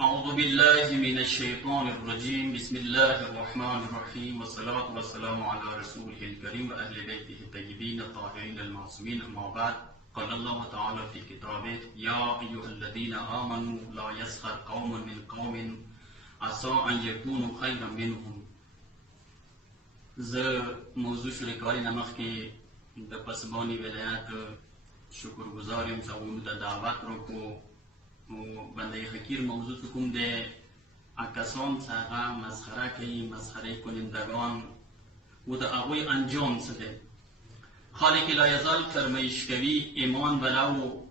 أعوذ بالله من الشيطان الرجيم بسم الله الرحمن الرحيم والصلاة والسلام على رسوله الكريم وأهل بيته الطيبين الطاهرين المعصومين أما بعد قال الله تعالى في كتابه يا أيها الذين آمنوا لا يسخر قوم من قوم عسى أن يكونوا خيرا منهم. زه موضوع شریکوالي نه مخکې د پسباني ولایت شکرګزار یم چې موږ ته دعوت وکړو. بنده حقیر موضوع کوم دی؟ کسان چې هغه مسخره کوي، مسخره کنندگان و د هغوی انجام څه دی؟ خالق لایزال فرمایش کوي ایمان ولو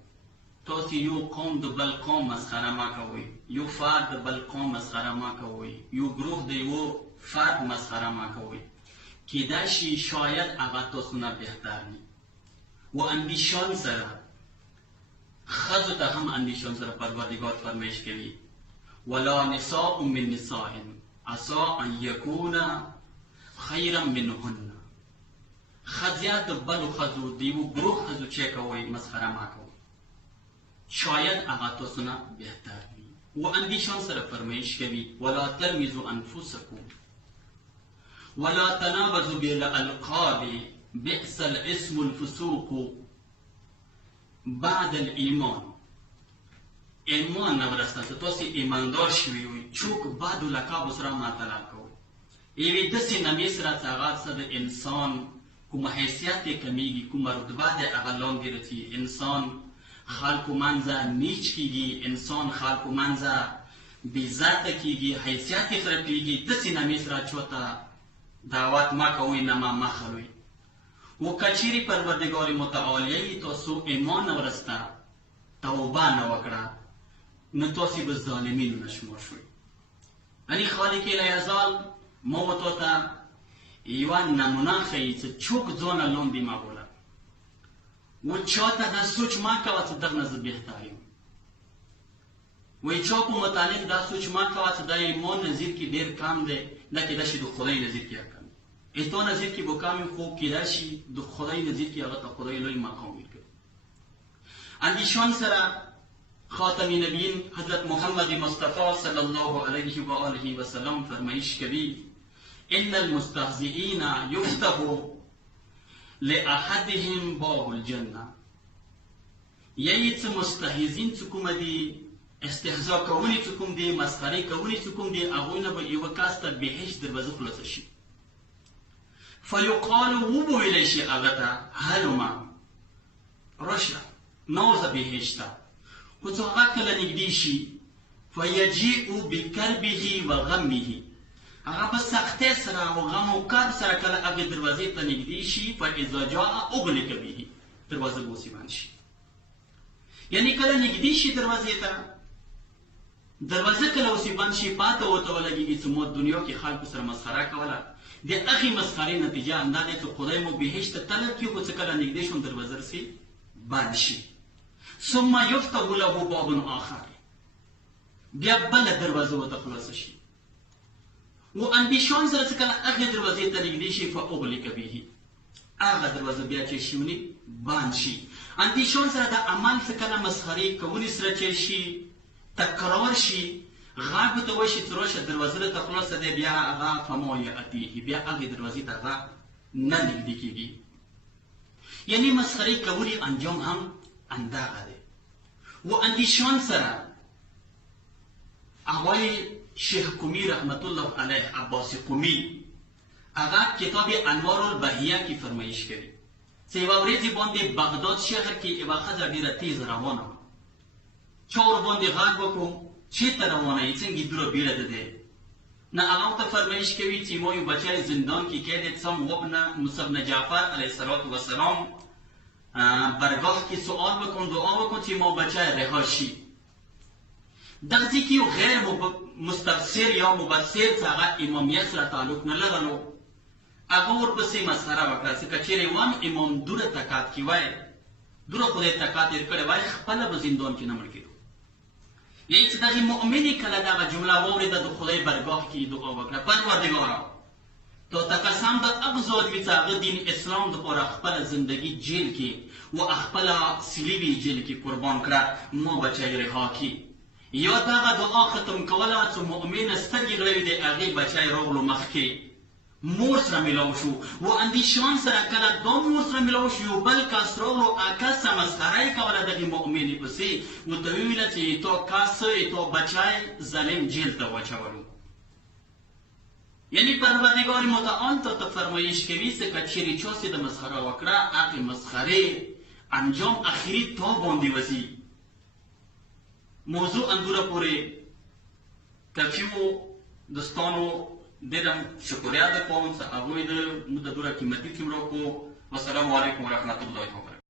تاسې یو قوم د بل قوم مسخره مه کوئ، یو فرد د بل قوم مسخره مه کوئ، یو گروه د یو فرد مسخره مه کوئ. کیدای شي شاید هغه تاسو نه بهتر وي و اندیشان سره خذو ته هم اندیشان سره پروردگار فرمایش کوي ولا نساء من نساء عسى ان يكون خيرا منهن. خزیات بلو خزو دیو گروه خزو چه کوي مسخره ما کوي، شاید هغه تاسو نه بهتر وي و اندیشان سره فرمایش کوي ولا ترمزوا انفسكم ولا تنابزوا بالالقاب بئس الاسم الفسوق بعد الایمان. ایمان نورسته ته تاسو ایماندار شوي وي چوک بعد لقب سره معطل کوي. ایوې داسې نمې سره چې هغه څه د انسان کومه حیثیت یې کمیږي، کومه رتبه د هغه لاندې رسي، انسان خلکو منځه نیچ کیږي، انسان خلکو منځه بېعزته کیږي، حیثیت یې خرابېږي. داسې نمې سره چاته دعوت مه کوئ، نه مه خلوئ. و کچیری پروردگار متعالی تاسو ایمان ورسته توبه نه وکړه نو تاسې به ظالمینو نه شمار شوئ. یعنې خالق لایزال ما و تا ته یوه نمونه ښیي چې څوک ځانه لاندې مه بوله و چا ته دا سوچ مه کوه چې دغه نه زه بهتر یم، وایي چا په متعلق دا سوچ مه کوه چې دا ایمان نظیر کې ډېر کم دی، دا کیدای شي د خدای نظیر کې کم دی. استا نظیر کې به کم وي خو کیدای شي د خدای نظیر کې هغه ته خدای لوی مقام ورکوي. اندیشان سره خاتم نبیین حضرت محمد مصطفی صلی الله علیه و آله و سلم فرمایش کوي ان المستهزئین یفتح لاحدهم باب الجنه. یعنی چې مستهزئین چې کوم دي، استهزاء کوونکي چې کوم دي، مسخرې کوونکي چې کوم دي، هغوی نه به یوه کس ته بهشت دروازه خلاصه شي. فیقال وبویلی شي هغه ته هلمه راشه نوځه بهشت ته. خو چې هغه کله نږدې شي فیجیء بکربه و غمه، هغه په سختۍ سره او غم او کرب سره کله هغې دروازې ته نږدې شي فاذا جاء اغلق به، دروازه به اوسې بند شي. یعنې کله نږدې شي دروازې ته، دروازه کله اوسې بند شي، پاته ورته ولګېږي چې ما دنیا کې خلکو سره مسخره کوله. د هغې مسخرې نتیجه همدا دی چې خدای مو بهشت ته طلب کړي، خو چې کله نږدې شوم دروازه رسې بند شي. ثم یفتح له باب آخر، بیا بله دروازه ورته خلاصه شي و اندیشان سره چې کله هغې دروازې ته نږدې شي فاغلق به، هغه دروازه بیا چې شي ونې بند شي. اندیشان سره د عمل څه کله مسخرې کوونې سره چې شي تکرار شي، غږ ته وشي چې راشه دروازه ته خلاصه دی، بیا هغه فما یأتیه، بیا هغې دروازې ته هغه نه نږدې کېږي. یعنې مسخرې کولي انجام هم همدغه دی. و اندیشان سره آقای شیخ قمی رحمت الله علیه عباس قمی هغه کتاب انوار البهیه کې فرمایش کوي چې یوه ورځې باندې بغداد شهر کې یوه ښځه ډېره تیز روانه وه. چا ورباندې غږ وکړو چېرته روانه یې، څنګه دوره بیړه ده دی؟ نه هغه ورته فرمایش کوي چې ما یو بچی زندان کې قید څم وابن موسی بن جعفر علیه السلام برگاه کې سوال وکن، دعا وکن چې ما بچی رها شي. دغه ځای کې یو غیر مستبصر یا مبصر چې هغه امامیت سره تعلق نه لرلو، هغه ورپسې مسخره وکړه چې که چېرې وم امام دوره تکات کې وای، دوره خدای تکات یې کړی وای، خپله به زندان کې نه مړ کېدو. یعنې چې دغې مؤمنې کله دغه جمله واورېده د خدای برګاه کې دعا وکړه پروردګاره تا ته قسم ده هغه ذات وي چې هغه دین اسلام دپاره خپله زندګي جیل کې و خپله سلیبې جیل کې قربان کړه، ما بچی رها کړي. یا دغه دعا ختم کوله چې مؤمن سترګې غړوي د هغې بچی راغلو مخکې مور سره میلاو شو و اندیشمان سره کله دا مور سره میلاو شو یو بل کس راغلو کس سره مسخره یې کوله دغې مؤمنې پسې ورته وویله چې تا کس تا بچی ظالم جیل ته واچولو. یعنی پروردگار متعال تا فرمایش کوي چې که چیرې چا سې د مسخره وکړه هغې مسخرې انجام اخري تا باندې وځي. موضوع اندوره پورې کافي دوستانو ډېره شکریه درکوم چې هغوی د موږ د دوره قیمتي ټیم راکړو. والسلام علیکم ورحمة الله وبرکاته.